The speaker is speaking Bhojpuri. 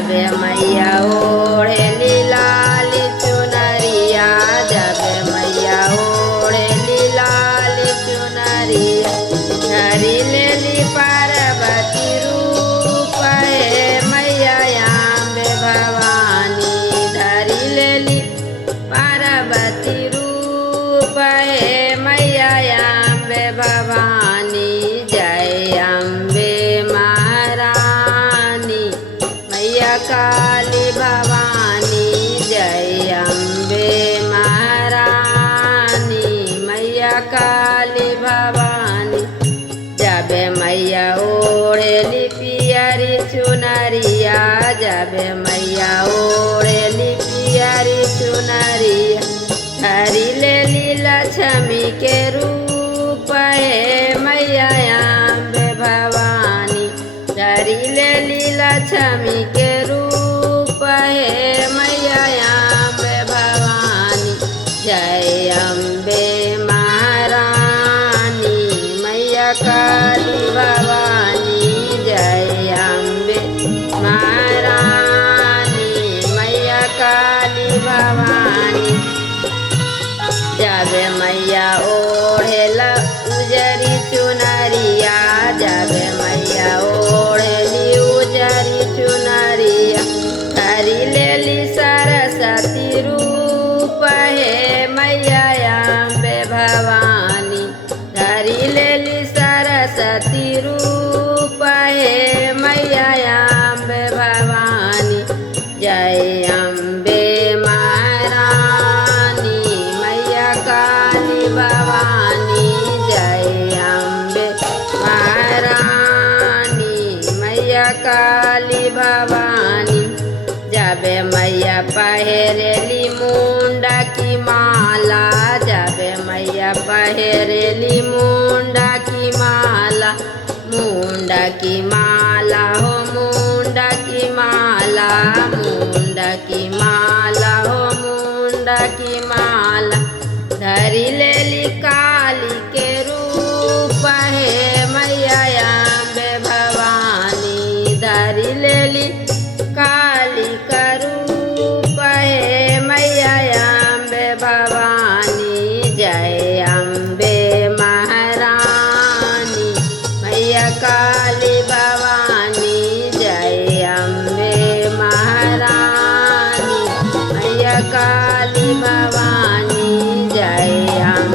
जाबे मैया ओढ़ेली लाल चुनरिया, जाबे मैया ओढ़ेली लाल चुनरिया। धरी लेली पार्वती रूप हे मैया अम्बे भवानी, धरी लेली पार्वती रूप हे मैया अम्बे भवानी। जय अम्बे महारानी मैया काली भवानी, जय अम्बे महारानी मैया काली भवानी। जाबे मैया ओढ़ेली पियरी चुनरिया, जाबे मैया ओढ़ेली पियरी चुनरिया। धरी लेली लक्ष्मी के रूप हे मैया अम्बे भवानी, धरी लेली लक्ष्मी के रूप हे मैया अम्बे भवानी। जय अम्बे महारानी मैया काली भवानी, जय अम्बे महारानी मैया काली भवानी। जाबे मैया ओढ़ेला उजरी चुनरिया, जाबे मैया ओढ़ेली उजरी चुनरिया। धरी लेली सरस्वती रूप हे मैया अम्बे भवानी, धरी लेली सरस्वती रूप हे मैया अम्बे भवानी। जय अम्बे महारानी मैया काली भवानी, जय अम्बे महारानी मैया काली भवानी। जाबे मैया पहरेली मुंडा की माला, जाबे मैया पहरेली मुंडा की माला। मुंडा की माला हो मुंडा की माला, मुंडा की माला हो मुंडा की माला। धरी लेली काली के रूप हे मैया अम्बे भवानी, धरी लेली काली का रूप हे मैया अम्बे भवानी। जय अम्बे महारानी मैया काली भवानी, जय अम्बे महारानी मैया काली भवानी, जय अम्बे